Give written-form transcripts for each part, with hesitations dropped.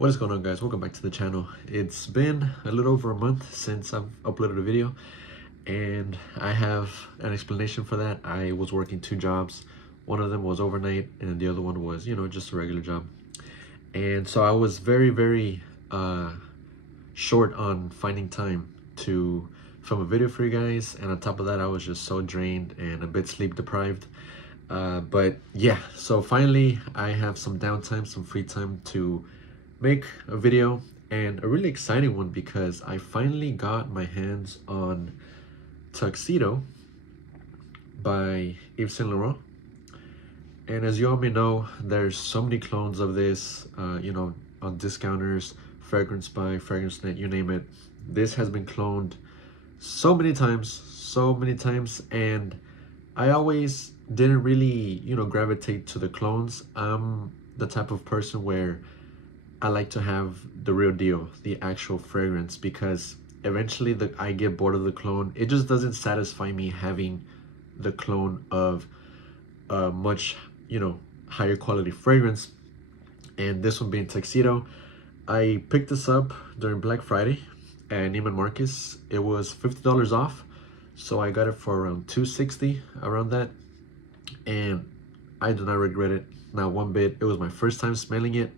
What is going on, guys? Welcome back to the channel. It's been a little over a month since I've uploaded a video, and I have an explanation for that. I was working two jobs. One of them was overnight and the other one was, just a regular job. And so I was very short on finding time to film a video for you guys, and on top of that I was just so drained and a bit sleep deprived. But yeah, so finally I have some downtime, some free time to make a video, and a really exciting one because I finally got my hands on Tuxedo by Yves Saint Laurent. And as you all may know, there's so many clones of this, on discounters, Fragrance Buy, Fragrance Net, you name it. This has been cloned so many times, and I always didn't really, gravitate to the clones. I'm the type of person where I like to have the real deal, the actual fragrance, because eventually I get bored of the clone. It just doesn't satisfy me having the clone of a much, higher quality fragrance. And this one being Tuxedo, I picked this up during Black Friday at Neiman Marcus. It was $50 off, so I got it for around $260, around that, and I do not regret it, not one bit. It was my first time smelling it.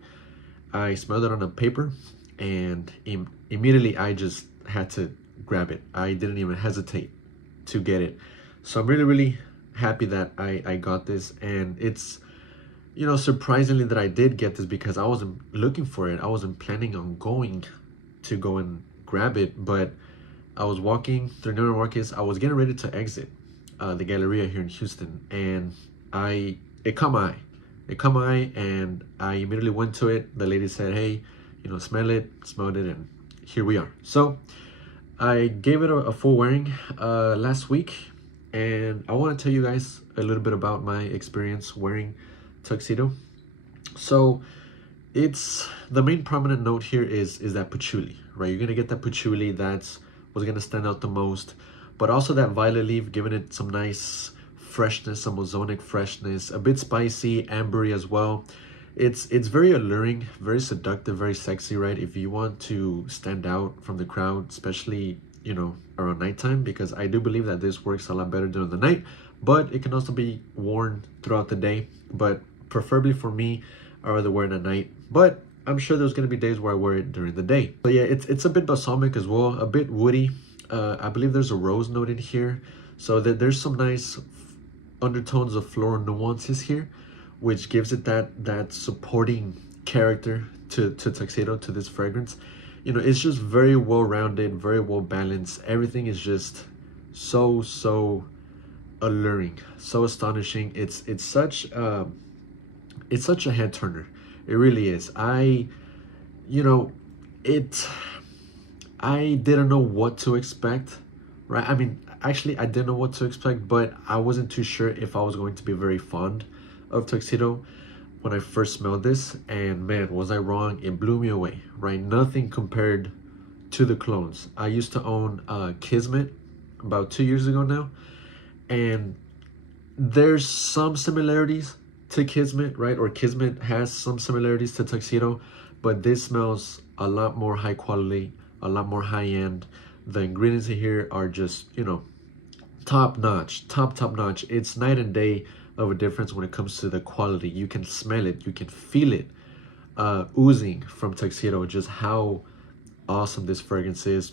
I smelled it on a paper, and immediately I just had to grab it. I didn't even hesitate to get it. So I'm really happy that I got this, and it's, surprisingly that I did get this because I wasn't looking for it. I wasn't planning on going to go and grab it, but I was walking through Neiman Marcus. I was getting ready to exit the Galleria here in Houston, and it caught my eye. It caught my eye, and I immediately went to it. The lady said, hey, smell it, smelled it, and here we are. So I gave it a full wearing last week, and I want to tell you guys a little bit about my experience wearing Tuxedo. So it's the main prominent note here is that patchouli, right? You're gonna get that patchouli. That's what's gonna stand out the most, but also that violet leaf, giving it some nice freshness, some ozonic freshness, a bit spicy, ambery as well. It's very alluring, very seductive, very sexy, right? If you want to stand out from the crowd, especially, around nighttime, because I do believe that this works a lot better during the night, but it can also be worn throughout the day. But preferably for me, I rather wear it at night, but I'm sure there's going to be days where I wear it during the day. But yeah, it's a bit balsamic as well, a bit woody. I believe there's a rose note in here, so that there's some nice undertones of floral nuances here, which gives it that supporting character to Tuxedo, to this fragrance. It's just very well rounded, very well balanced. Everything is just so alluring, so astonishing. It's such a head turner. It really is. I didn't know what to expect, right? I mean, actually, I didn't know what to expect, but I wasn't too sure if I was going to be very fond of Tuxedo when I first smelled this. And man, was I wrong. It blew me away, right? Nothing compared to the clones. I used to own Kismet about 2 years ago now, and there's some similarities to Kismet, right? Or Kismet has some similarities to Tuxedo, but this smells a lot more high quality, a lot more high end. The ingredients here are just, top notch. It's night and day of a difference when it comes to the quality. You can smell it, you can feel it oozing from Tuxedo, just how awesome this fragrance is.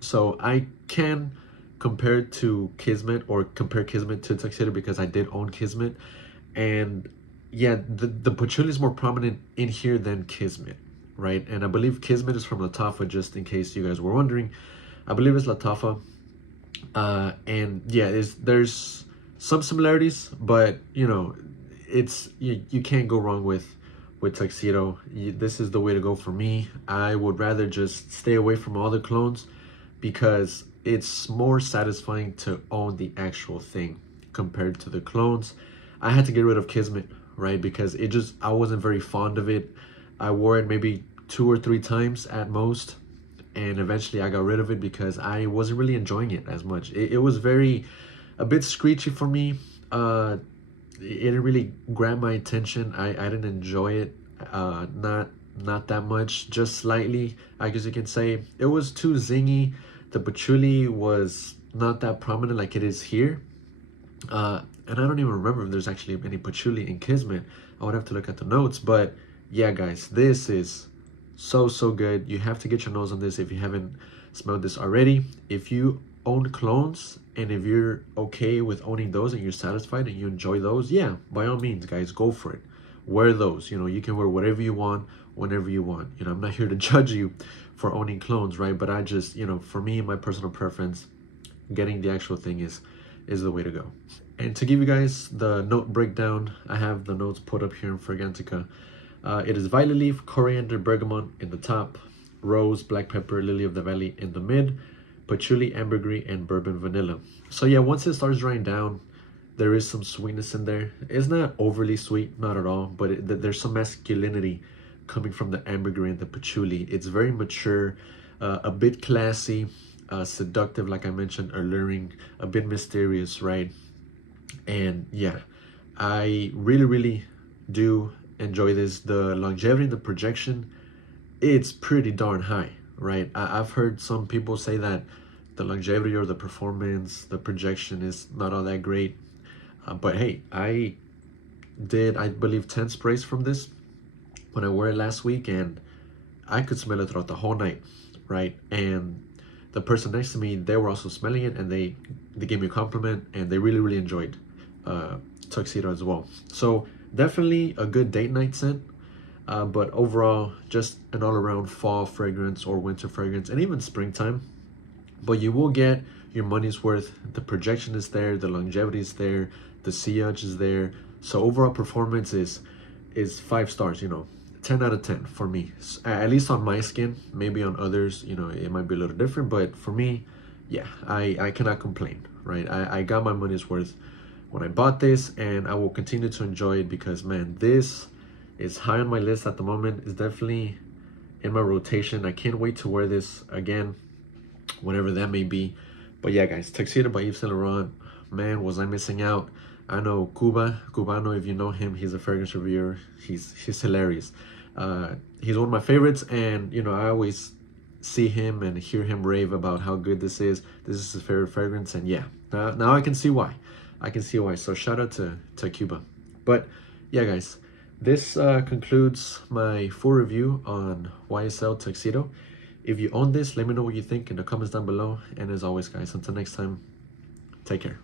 So I can compare it to Kismet, or compare Kismet to Tuxedo, because I did own Kismet. And yeah, the patchouli is more prominent in here than Kismet, right? And I believe Kismet is from Lattafa, just in case you guys were wondering. I believe it's Lattafa. And yeah, there's some similarities, but it's you can't go wrong with Tuxedo. This is the way to go for me. I would rather just stay away from all the clones, because it's more satisfying to own the actual thing compared to the clones. I had to get rid of Kismet, right? Because I wasn't very fond of it. I wore it maybe 2 or 3 times at most, and eventually I got rid of it because I wasn't really enjoying it as much. It was a bit screechy for me. It didn't really grab my attention. I didn't enjoy it. Not not that much, just slightly, I guess you can say. It was too zingy. The patchouli was not that prominent like it is here. And I don't even remember if there's actually any patchouli in Kismet. I would have to look at the notes. But yeah, guys, this is so good. You have to get your nose on this if you haven't smelled this already. If you own clones and if you're okay with owning those and you're satisfied and you enjoy those, yeah, by all means, guys, go for it. Wear those. You know, you can wear whatever you want whenever you want. You know, I'm not here to judge you for owning clones, right? But I just, you know, for me, my personal preference, getting the actual thing is the way to go. And to give you guys the note breakdown, I have the notes put up here in Fragrantica. It is violet leaf, coriander, bergamot in the top, rose, black pepper, lily of the valley in the mid, patchouli, ambergris, and bourbon vanilla. So yeah, once it starts drying down, there is some sweetness in there. It's not overly sweet, not at all, but there's some masculinity coming from the ambergris and the patchouli. It's very mature, a bit classy, seductive, like I mentioned, alluring, a bit mysterious, right? And yeah, I really do enjoy this. The longevity, the projection, it's pretty darn high, right? I've heard some people say that the longevity or the performance, the projection is not all that great. But hey, I did, I believe, 10 sprays from this when I wore it last week, and I could smell it throughout the whole night, right? And the person next to me, they were also smelling it, and they gave me a compliment, and they really enjoyed Tuxedo as well. So definitely a good date night scent, but overall just an all-around fall fragrance or winter fragrance, and even springtime. But you will get your money's worth. The projection is there, the longevity is there, the sillage is there. So overall performance is 5 stars, you know, 10 out of 10 for me, at least on my skin. Maybe on others, you know, it might be a little different, but for me, yeah, I cannot complain, right? I got my money's worth when I bought this, and I will continue to enjoy it because, man, this is high on my list at the moment. It's definitely in my rotation. I can't wait to wear this again, whenever that may be. But yeah, guys, Tuxedo by Yves Saint Laurent. Man, was I missing out. I know Cubano, if you know him, he's a fragrance reviewer. He's hilarious. He's one of my favorites, and you know, I always see him and hear him rave about how good this is. This is his favorite fragrance, and yeah, now I can see why. So shout out to Cuba. But yeah, guys, this concludes my full review on YSL Tuxedo. If you own this, let me know what you think in the comments down below. And as always, guys, until next time, take care.